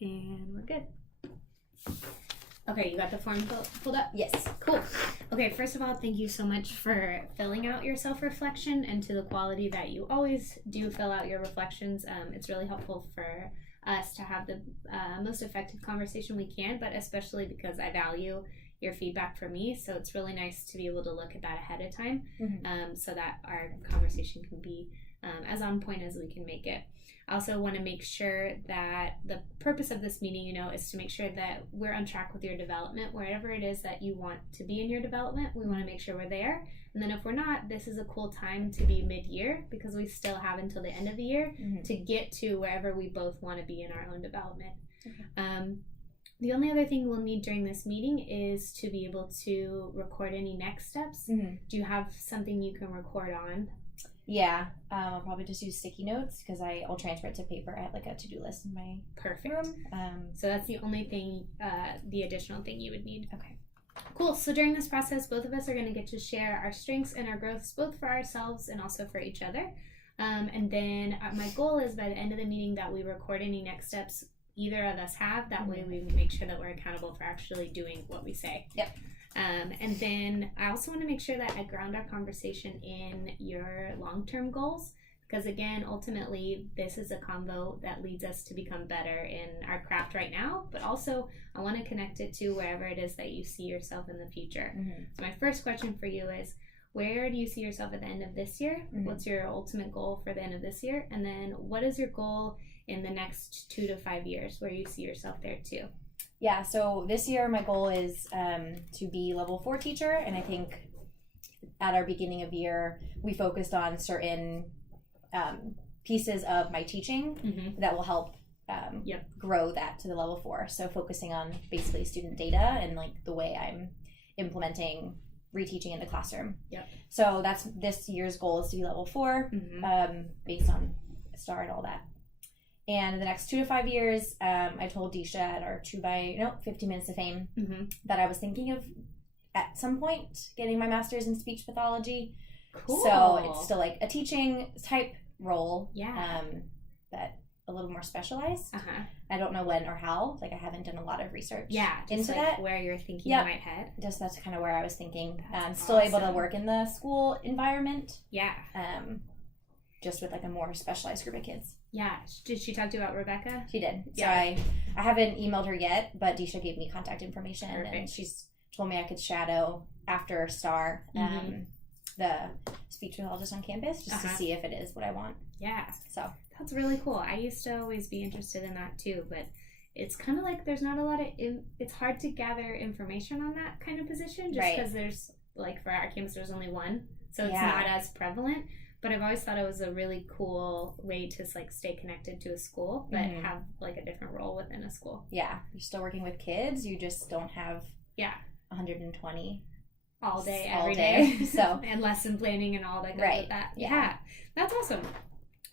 And we're good. Okay, you got the form pulled up? Yes. Cool. Okay, first of all, thank you so much for filling out your self-reflection and to the quality that you always do fill out your reflections. It's really helpful for us to have the most effective conversation we can, but especially because I value your feedback for me. So it's really nice to be able to look at that ahead of time so that our conversation can be as on point as we can make it. I also want to make sure that the purpose of this meeting, is to make sure that we're on track with your development, wherever it is that you want to be in your development. We want to make sure we're there. And then if we're not, this is a cool time to be mid-year because we still have until the end of the year to get to wherever we both want to be in our own development. Okay. The only other thing we'll need during this meeting is to be able to record any next steps. Do you have something you can record on? Yeah, I'll probably just use sticky notes because I'll transfer it to paper. I have like a to-do list in my room. So that's the only thing, the additional thing you would need. Okay. Cool. So during this process, both of us are going to get to share our strengths and our growths, both for ourselves and also for each other. And then my goal is by the end of the meeting that we record any next steps either of us have. That way we make sure that we're accountable for actually doing what we say. Yep. And then I also want to make sure that I ground our conversation in your long-term goals because, again, ultimately, this is a convo that leads us to become better in our craft right now, but also I want to connect it to wherever it is that you see yourself in the future. So my first question for you is, where do you see yourself at the end of this year? What's your ultimate goal for the end of this year? And then what is your goal in the next 2 to 5 years where you see yourself there too? Yeah, so this year my goal is to be level 4 teacher, and I think at our beginning of year we focused on certain pieces of my teaching that will help grow that to the level 4. So focusing on basically student data and like the way I'm implementing reteaching in the classroom. So that's this year's goal is to be level 4 based on STAR and all that. And in the next 2 to 5 years, I told Disha at our 50 Minutes of Fame that I was thinking of at some point getting my master's in speech pathology. Cool. So it's still like a teaching type role, but a little more specialized. I don't know when or how. Like I haven't done a lot of research into like that. Where you're thinking you might head. Just that's kind of where I was thinking. Still able to work in the school environment. Just with like a more specialized group of kids. Did she talk to you about Rebecca? She did. So I haven't emailed her yet, but Disha gave me contact information. And she's told me I could shadow after STAR the speech pathologist on campus just to see if it is what I want. So that's really cool. I used to always be interested in that too, but it's kind of like there's not a lot of it's hard to gather information on that kind of position just because there's like for our campus there's only one, so it's not as prevalent. But I've always thought it was a really cool way to like stay connected to a school, but have like a different role within a school. You're still working with kids. You just don't have 120 all day, every day. So and lesson planning and all that goes with that. That's awesome.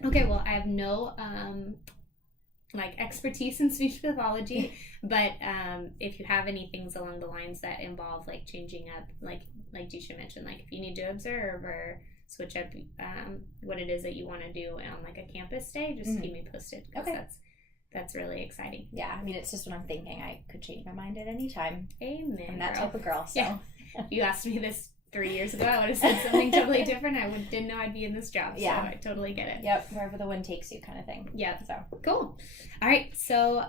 Okay, well I have no like expertise in speech pathology, but if you have any things along the lines that involve like changing up, like Disha mentioned, like if you need to observe or switch up what it is that you want to do on like a campus day, just keep me posted because that's really exciting. I mean it's just what I'm thinking. I could change my mind at any time. Amen. I'm that type of girl. So if you asked me this 3 years ago, I would have said something totally different. I didn't know I'd be in this job. So I totally get it. Wherever the wind takes you kind of thing. So cool. All right. So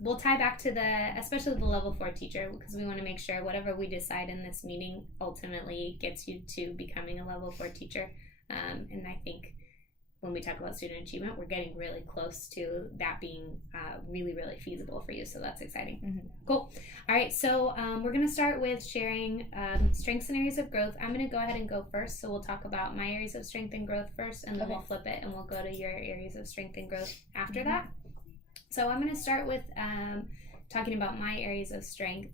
we'll tie back to especially the level 4 teacher because we want to make sure whatever we decide in this meeting ultimately gets you to becoming a level 4 teacher. And I think when we talk about student achievement, we're getting really close to that being really, really feasible for you. So that's exciting. Cool. All right. So we're going to start with sharing strengths and areas of growth. I'm going to go ahead and go first. So we'll talk about my areas of strength and growth first, and then we'll flip it and we'll go to your areas of strength and growth after that. So I'm going to start with talking about my areas of strength.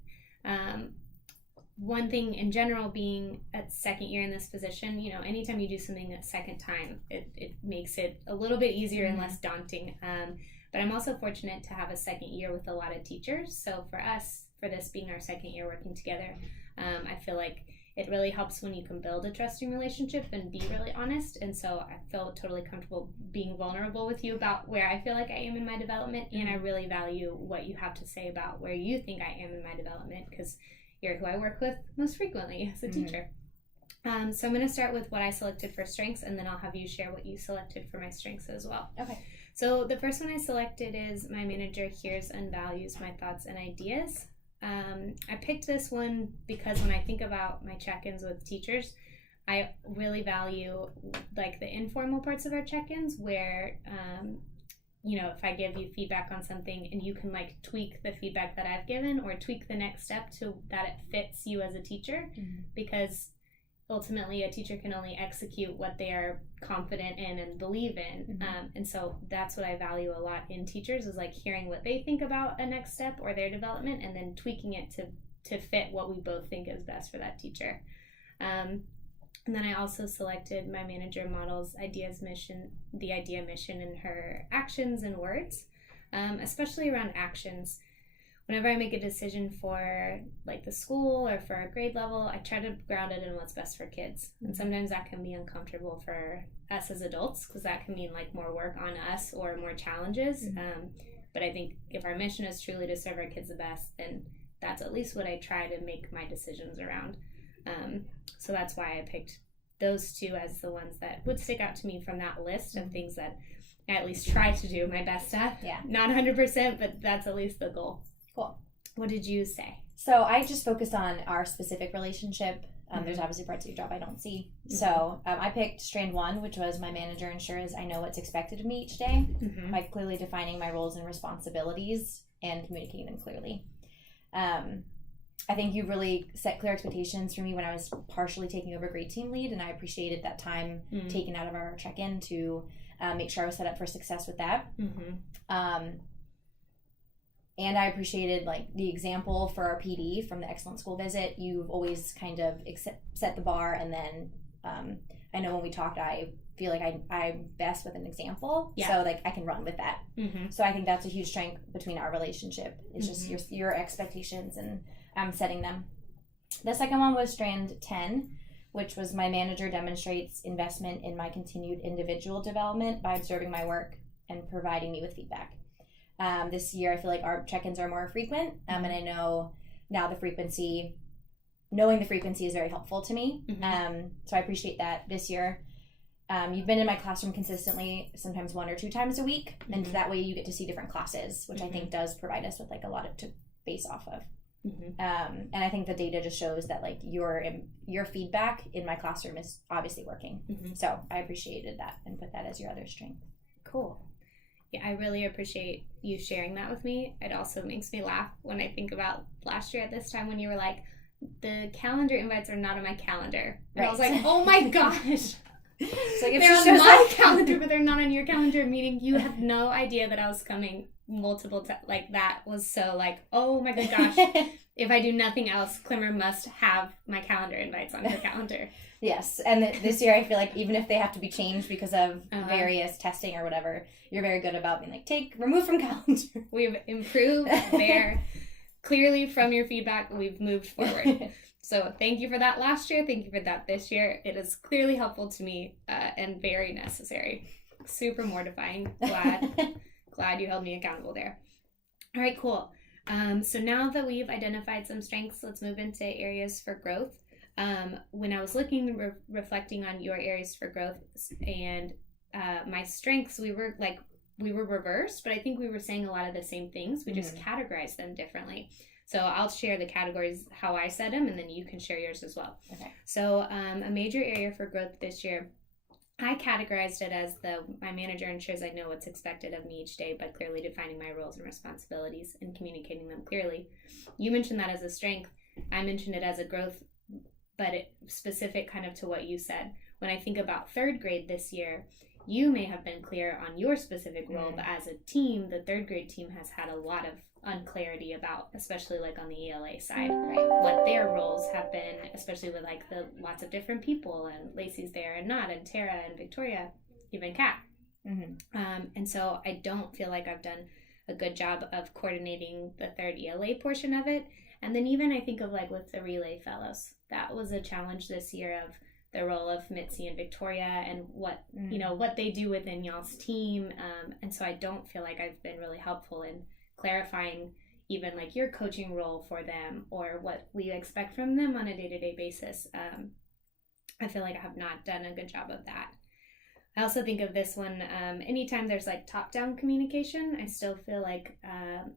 One thing in general, being at second year in this position, anytime you do something a second time, it makes it a little bit easier and less daunting. But I'm also fortunate to have a second year with a lot of teachers. So for us, for this being our second year working together, I feel like it really helps when you can build a trusting relationship and be really honest. And so I feel totally comfortable being vulnerable with you about where I feel like I am in my development. And I really value what you have to say about where you think I am in my development, because you're who I work with most frequently as a teacher. So I'm going to start with what I selected for strengths, and then I'll have you share what you selected for my strengths as well. Okay. So the first one I selected is my manager hears and values my thoughts and ideas. I picked this one because when I think about my check-ins with teachers, I really value like the informal parts of our check-ins where, you know, if I give you feedback on something and you can like tweak the feedback that I've given or tweak the next step to that it fits you as a teacher, because ultimately a teacher can only execute what they are confident in and believe in. And so that's what I value a lot in teachers, is like hearing what they think about a next step or their development and then tweaking it to fit what we both think is best for that teacher. And then I also selected my manager models ideas mission, the idea mission in her actions and words, especially around actions. Whenever I make a decision for like the school or for a grade level, I try to ground it in what's best for kids. And sometimes that can be uncomfortable for us as adults, because that can mean like more work on us or more challenges. But I think if our mission is truly to serve our kids the best, then that's at least what I try to make my decisions around. So that's why I picked those two as the ones that would stick out to me from that list of things that I at least try to do my best at. Yeah. Not 100%, but that's at least the goal. Cool. What did you say? So I just focused on our specific relationship. There's obviously parts of your job I don't see. So I picked strand 1, which was my manager ensures I know what's expected of me each day by clearly defining my roles and responsibilities and communicating them clearly. I think you really set clear expectations for me when I was partially taking over grade team lead, and I appreciated that time taken out of our check-in to make sure I was set up for success with that. And I appreciated like the example for our PD from the Excellent School Visit. You've always kind of set the bar, and then I know when we talked, I feel like I'm best with an example, so like I can run with that. So I think that's a huge strength between our relationship. It's just your expectations and setting them. The second one was strand 10, which was my manager demonstrates investment in my continued individual development by observing my work and providing me with feedback. This year, I feel like our check-ins are more frequent, and I know now knowing the frequency is very helpful to me. So I appreciate that this year. You've been in my classroom consistently, sometimes 1 or 2 times a week, and that way you get to see different classes, which I think does provide us with like a lot to base off of. And I think the data just shows that like your feedback in my classroom is obviously working. So I appreciated that and put that as your other strength. Cool. Yeah, I really appreciate you sharing that with me. It also makes me laugh when I think about last year at this time when you were like, the calendar invites are not on my calendar. And I was like, oh my gosh. It's like, they're on my calendar, but they're not on your calendar, meaning you had no idea that I was coming multiple times. Like, that was so like, oh my good gosh. If I do nothing else, Climmer must have my calendar invites on her calendar. Yes, and this year I feel like even if they have to be changed because of various testing or whatever, you're very good about being like, remove from calendar. We've improved there. Clearly from your feedback, we've moved forward. So thank you for that last year. Thank you for that this year. It is clearly helpful to me and very necessary. Super mortifying. Glad you held me accountable there. All right, cool. So now that we've identified some strengths, let's move into areas for growth. When I was reflecting on your areas for growth and my strengths, we were reversed, but I think we were saying a lot of the same things. We just categorized them differently. So I'll share the categories how I said them, and then you can share yours as well. Okay. So a major area for growth this year, I categorized it as my manager ensures I know what's expected of me each day by clearly defining my roles and responsibilities and communicating them clearly. You mentioned that as a strength. I mentioned it as a growth, but specific kind of to what you said. When I think about third grade this year, you may have been clear on your specific role, but as a team, the third grade team has had a lot of unclarity about, especially like on the ELA side, what their roles have been, especially with like the lots of different people, and Lacey's there and not, and Tara and Victoria, even Kat. And so I don't feel like I've done a good job of coordinating the third ELA portion of it. And then even I think of like with the Relay Fellows, that was a challenge this year of the role of Mitzi and Victoria and what, you know, what they do within y'all's team. And so I don't feel like I've been really helpful in clarifying even like your coaching role for them or what we expect from them on a day-to-day basis. I feel like I have not done a good job of that. I also think of this one, anytime there's like top-down communication, I still feel like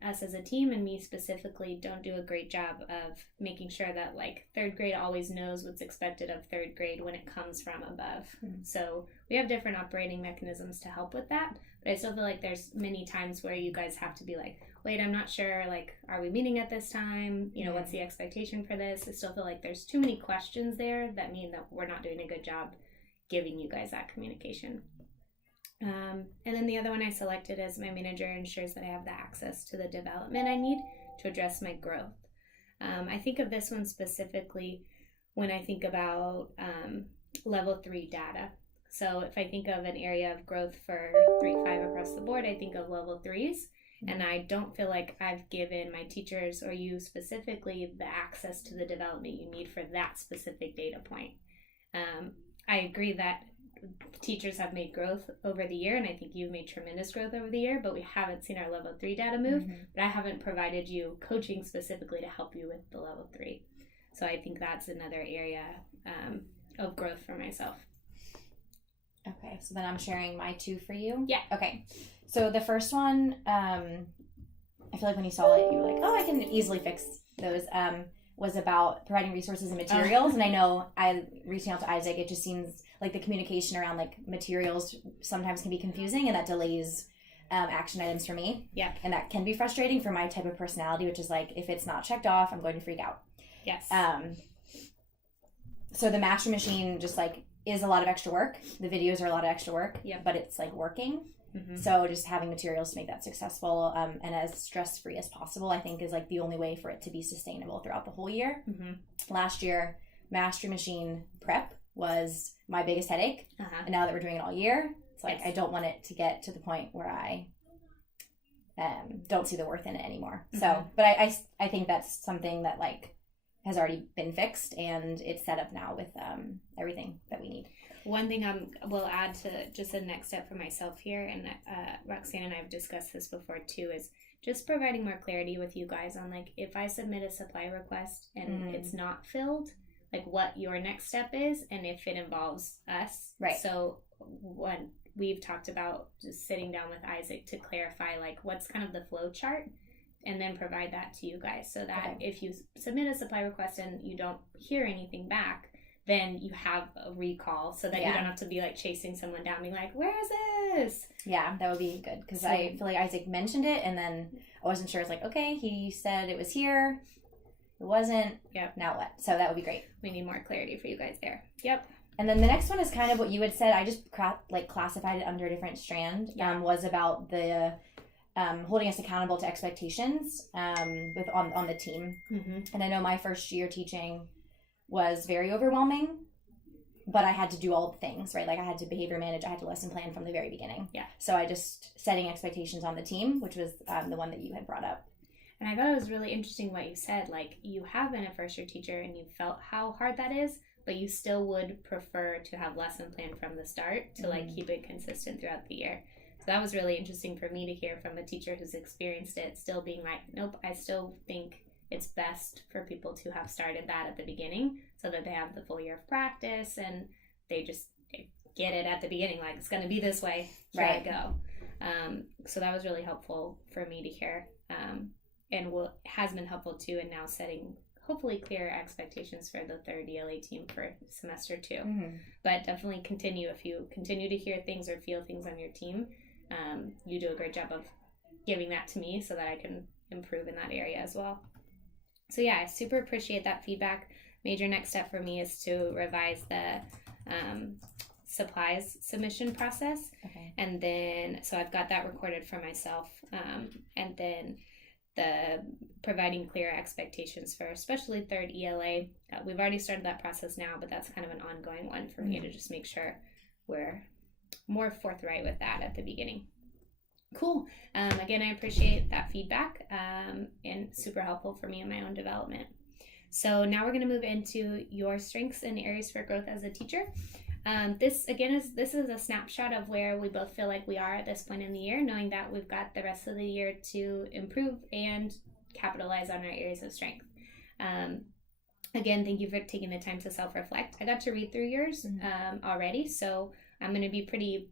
us as a team and me specifically don't do a great job of making sure that like third grade always knows what's expected of third grade when it comes from above. So we have different operating mechanisms to help with that, but I still feel like there's many times where you guys have to be like, wait, I'm not sure, like, are we meeting at this time? You know, what's the expectation for this? I still feel like there's too many questions there that mean that we're not doing a good job giving you guys that communication. And then the other one I selected as my manager ensures that I have the access to the development I need to address my growth. I think of this one specifically when I think about level 3 data. So if I think of an area of growth for 3-5 across the board, I think of level 3s. And I don't feel like I've given my teachers or you specifically the access to the development you need for that specific data point. I agree that teachers have made growth over the year, and I think you've made tremendous growth over the year, but we haven't seen our level 3 data move, but I haven't provided you coaching specifically to help you with the level 3. So I think that's another area of growth for myself. Okay, so then I'm sharing my 2 for you. Yeah. Okay, so the first one, I feel like when you saw it, you were like, oh, I can easily fix those. Was about providing resources and materials. And I know reaching out to Isaac, it just seems like the communication around like materials sometimes can be confusing, and that delays action items for me. Yeah. And that can be frustrating for my type of personality, which is like, if it's not checked off, I'm going to freak out. Yes. So the Master Machine just like is a lot of extra work. The videos are a lot of extra work, but it's like working. So just having materials to make that successful and as stress-free as possible, I think is like the only way for it to be sustainable throughout the whole year. Last year, Master Machine prep was my biggest headache. And now that we're doing it all year, it's like, I don't want it to get to the point where I don't see the worth in it anymore. So, but I think that's something that like has already been fixed, and it's set up now with everything that we need. One thing I will add to just a next step for myself here, and Roxanne and I have discussed this before too, is just providing more clarity with you guys on like, if I submit a supply request and it's not filled, like what your next step is and if it involves us. Right. So when we've talked about just sitting down with Isaac to clarify like what's kind of the flow chart, and then provide that to you guys so that if you submit a supply request and you don't hear anything back, then you have a recall so that you don't have to be like chasing someone down being like, where is this? Yeah, that would be good, because I feel like Isaac mentioned it and then I wasn't sure. It's like, okay, he said it was here, it wasn't. Yep. Now what? So that would be great. We need more clarity for you guys there. Yep. And then the next one is kind of what you had said. I just classified it under a different strand. Was about the holding us accountable to expectations on the team. And I know my first year teaching was very overwhelming, but I had to do all the things, right? Like I had to behavior manage, I had to lesson plan from the very beginning. Yeah. So I just setting expectations on the team, which was the one that you had brought up. And I thought it was really interesting what you said. Like, you have been a first year teacher and you felt how hard that is, but you still would prefer to have lesson plan from the start to like keep it consistent throughout the year. So that was really interesting for me to hear from a teacher who's experienced it, still being like, nope, I still think it's best for people to have started that at the beginning so that they have the full year of practice and they just get it at the beginning, like it's going to be this way, here I go. So that was really helpful for me to hear, and has been helpful too in now setting hopefully clear expectations for the third ELA team for semester 2. But definitely continue, if you continue to hear things or feel things on your team, you do a great job of giving that to me so that I can improve in that area as well. So yeah, I super appreciate that feedback. Major next step for me is to revise the supplies submission process. And then, so I've got that recorded for myself. And then the providing clear expectations for especially third ELA. We've already started that process now, but that's kind of an ongoing one for me to just make sure we're more forthright with that at the beginning. Cool. Again, I appreciate that feedback and super helpful for me in my own development. So now we're going to move into your strengths and areas for growth as a teacher. This is a snapshot of where we both feel like we are at this point in the year, knowing that we've got the rest of the year to improve and capitalize on our areas of strength. Again, thank you for taking the time to self-reflect. I got to read through yours already, so I'm going to be pretty...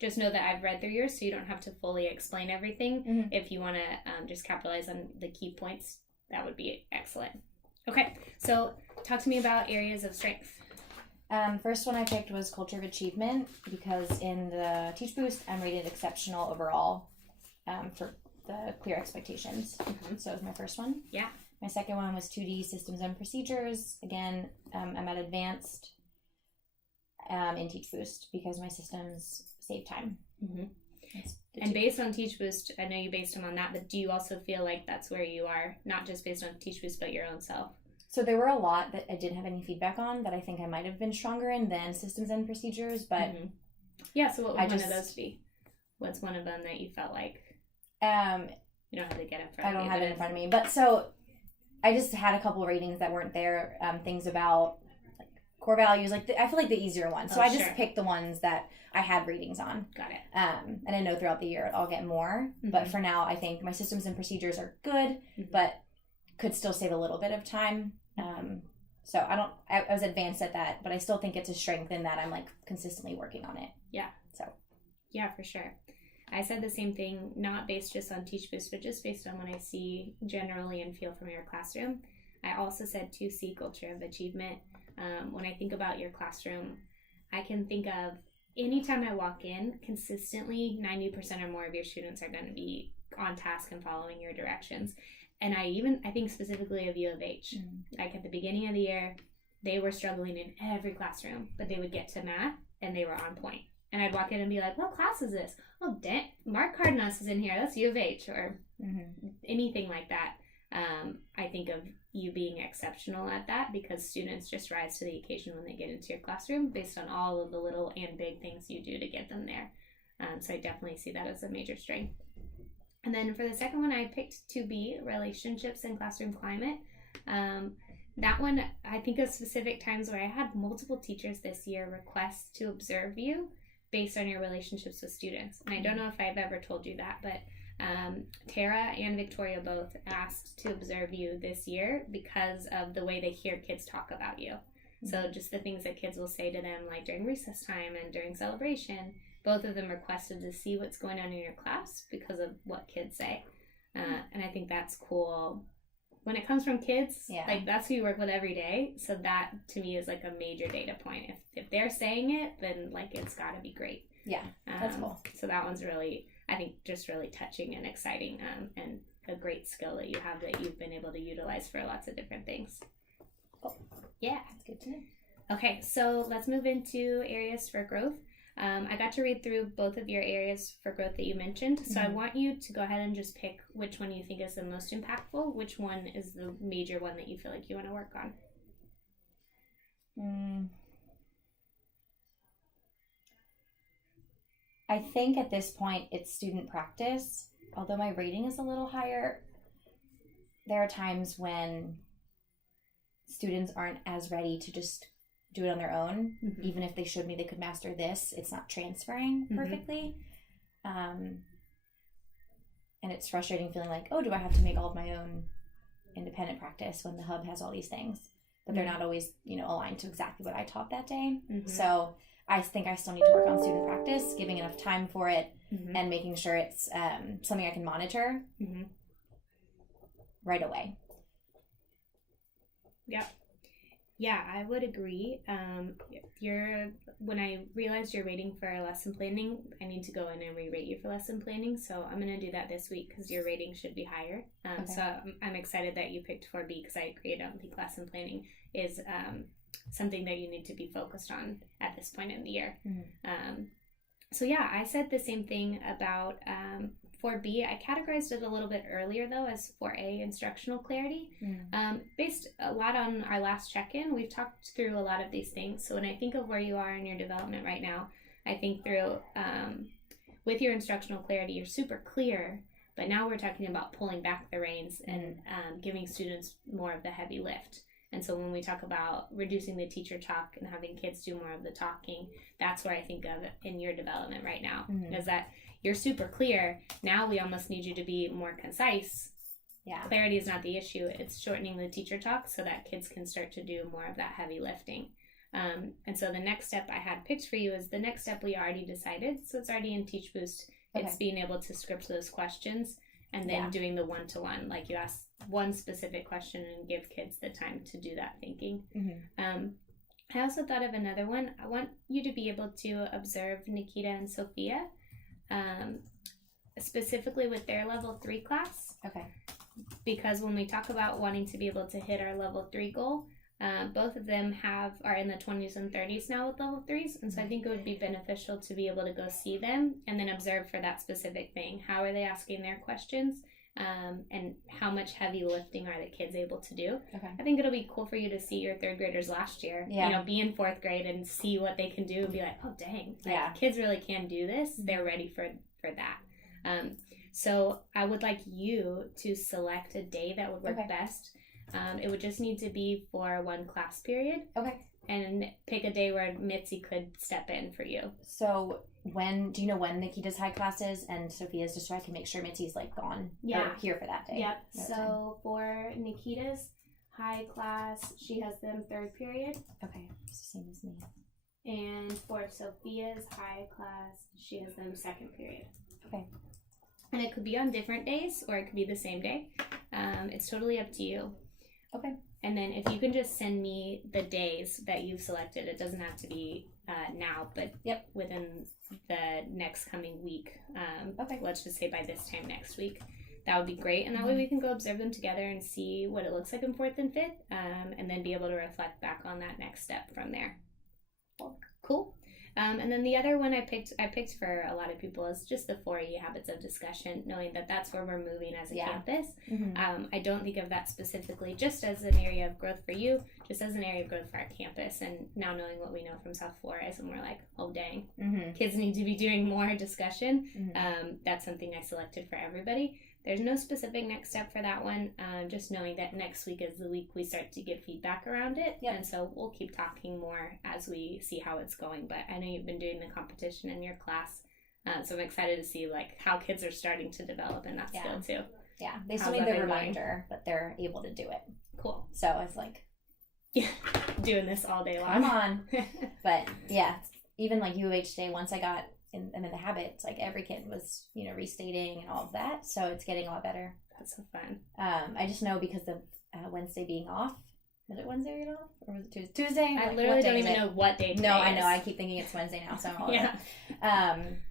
just know that I've read through yours, so you don't have to fully explain everything. If you want to just capitalize on the key points, that would be excellent. Okay, so talk to me about areas of strength. First one I picked was culture of achievement, because in the Teach Boost, I'm rated exceptional overall for the clear expectations. So that was my first one. Yeah. My second one was 2D systems and procedures. Again, I'm at advanced in Teach Boost because my systems save time. And based on Teach Boost, I know you based them on that, but do you also feel like that's where you are, not just based on Teach Boost, but your own self? So there were a lot that I didn't have any feedback on that I think I might have been stronger in than systems and procedures, but... Yeah, so what would one of those be? What's one of them that you felt like... you don't have to get it in front of me. I don't have it in front of me, but so I just had a couple of ratings that weren't there, things about like core values, like I feel like the easier ones. So I just picked the ones that I had ratings on. Got it. And I know throughout the year I'll get more, but for now I think my systems and procedures are good, but could still save a little bit of time. So I was advanced at that, but I still think it's a strength in that I'm like consistently working on it. Yeah. So. Yeah, for sure. I said the same thing, not based just on Teach Boost, but just based on what I see generally and feel from your classroom. I also said 2C, culture of achievement. When I think about your classroom, I can think of anytime I walk in, consistently 90% or more of your students are going to be on task and following your directions. And I think specifically of U of H. Like at the beginning of the year, they were struggling in every classroom, but they would get to math and they were on point. And I'd walk in and be like, what class is this? Oh, Mark Cardenas is in here. That's U of H, or anything like that. I think of you being exceptional at that because students just rise to the occasion when they get into your classroom based on all of the little and big things you do to get them there. So I definitely see that as a major strength. And then for the second one, I picked 2B, relationships and classroom climate. That one, I think of specific times where I had multiple teachers this year request to observe you based on your relationships with students. And I don't know if I've ever told you that, but Tara and Victoria both asked to observe you this year because of the way they hear kids talk about you. So just the things that kids will say to them, like during recess time and during celebration, both of them requested to see what's going on in your class because of what kids say. And I think that's cool. When it comes from kids, like that's who you work with every day. So that to me is like a major data point. If they're saying it, then like it's got to be great. Yeah, that's cool. So that one's really, I think, just really touching and exciting, and a great skill that you have that you've been able to utilize for lots of different things. Cool. Yeah. That's good to know. Okay, so let's move into areas for growth. I got to read through both of your areas for growth that you mentioned, so I want you to go ahead and just pick which one you think is the most impactful, which one is the major one that you feel like you want to work on. I think at this point it's student practice. Although my rating is a little higher, there are times when students aren't as ready to just do it on their own. Even if they showed me they could master this, it's not transferring perfectly. And it's frustrating feeling like, oh, do I have to make all of my own independent practice when the hub has all these things? But they're not always, aligned to exactly what I taught that day. So I think I still need to work on student practice, giving enough time for it, and making sure it's something I can monitor right away. Yeah, I would agree. When I realized your rating for lesson planning, I need to go in and re-rate you for lesson planning. So I'm going to do that this week because your rating should be higher. So I'm excited that you picked 4B because I agree. I don't think lesson planning is something that you need to be focused on at this point in the year. So yeah, I said the same thing about 4B. I categorized it a little bit earlier though as 4A, instructional clarity. Based a lot on our last check-in, we've talked through a lot of these things. So when I think of where you are in your development right now, I think through with your instructional clarity, you're super clear, but now we're talking about pulling back the reins and giving students more of the heavy lift. And so when we talk about reducing the teacher talk and having kids do more of the talking, that's where I think of in your development right now, is that you're super clear. Now we almost need you to be more concise. Yeah. Clarity is not the issue. It's shortening the teacher talk so that kids can start to do more of that heavy lifting. And so the next step I had picked for you is the next step we already decided. So it's already in Teach Boost. Okay. It's being able to script those questions and then doing the one-to-one. Like you ask one specific question and give kids the time to do that thinking. I also thought of another one. I want you to be able to observe Nikita and Sophia, specifically with their level 3 class. Okay. Because when we talk about wanting to be able to hit our level 3 goal, both of them are in the 20s and 30s now with level 3s. And so I think it would be beneficial to be able to go see them and then observe for that specific thing. How are they asking their questions? And how much heavy lifting are the kids able to do? Okay. I think it'll be cool for you to see your 3rd graders last year, be in 4th grade and see what they can do and be like, oh, dang, kids really can do this. They're ready for that. So I would like you to select a day that would work best. It would just need to be for one class period. Okay. And pick a day where Mitzi could step in for you. So do you know when Nikita's high class is and Sophia's, just so I can make sure Mitzi's like gone or here for that day? Yep. So for Nikita's high class, she has them 3rd period. Okay. It's the same as me. And for Sophia's high class, she has them 2nd period. Okay. And it could be on different days or it could be the same day. It's totally up to you. Okay. And then if you can just send me the days that you've selected, it doesn't have to be now, but within the next coming week. Let's just say by this time next week. That would be great. And that way we can go observe them together and see what it looks like in 4th and 5th, and then be able to reflect back on that next step from there. Cool. And then the other one I picked for a lot of people is just the 4E habits of discussion, knowing that that's where we're moving as a campus. I don't think of that specifically just as an area of growth for you, just as an area of growth for our campus. And now knowing what we know from South Flores, and we're like, oh dang, kids need to be doing more discussion. That's something I selected for everybody. There's no specific next step for that one, just knowing that next week is the week we start to give feedback around it. And so we'll keep talking more as we see how it's going. But I know you've been doing the competition in your class, so I'm excited to see like how kids are starting to develop in that skill too. Yeah, they still need the reminder, but they're able to do it. Cool. So it's like, doing this all day long. Come on. But yeah, even like U of H day, once I got in the habit, it's like every kid was, restating and all of that. So it's getting a lot better. That's so fun. I just know because of Wednesday being off. Was it Wednesday you're off? Or was it Tuesday? I literally don't even know what day today is. I know. I keep thinking it's Wednesday now. So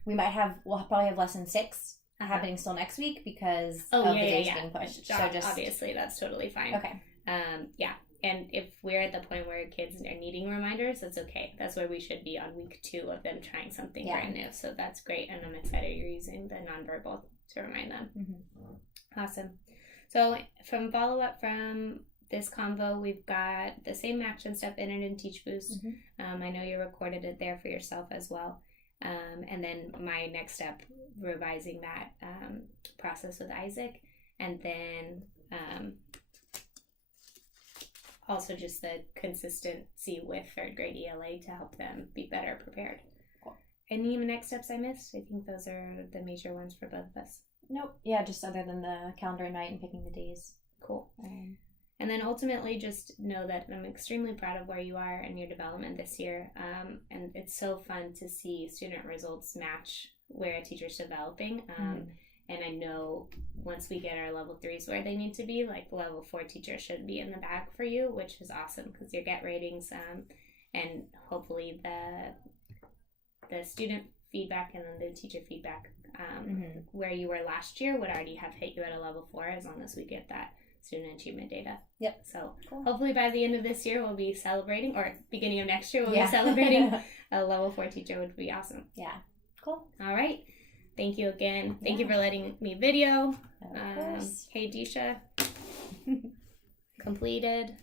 we'll probably have lesson 6 happening still next week because of the days being pushed. So just obviously that's totally fine. Okay. And if we're at the point where kids are needing reminders, that's okay. That's where we should be on week 2 of them trying something brand new. So that's great. And I'm excited you're using the nonverbal to remind them. Awesome. So from follow-up from this convo, we've got the same action step entered in Teach Boost. I know you recorded it there for yourself as well. And then my next step, revising that process with Isaac. And then also just the consistency with 3rd grade ELA to help them be better prepared. Cool. Any next steps I missed? I think those are the major ones for both of us. Nope. Yeah, just other than the calendar night and picking the days. Cool. And then ultimately just know that I'm extremely proud of where you are in your development this year. And it's so fun to see student results match where a teacher's developing. And I know once we get our level 3s where they need to be, like level 4 teacher should be in the bag for you, which is awesome because your get ratings and hopefully the student feedback and then the teacher feedback where you were last year would already have hit you at a level 4 as long as we get that student achievement data. Yep. So hopefully by the end of this year we'll be celebrating, or beginning of next year we'll be celebrating a level 4 teacher, would be awesome. Yeah. Cool. All right. Thank you again. Thank you for letting me video. Of course. Hey, Disha. Completed.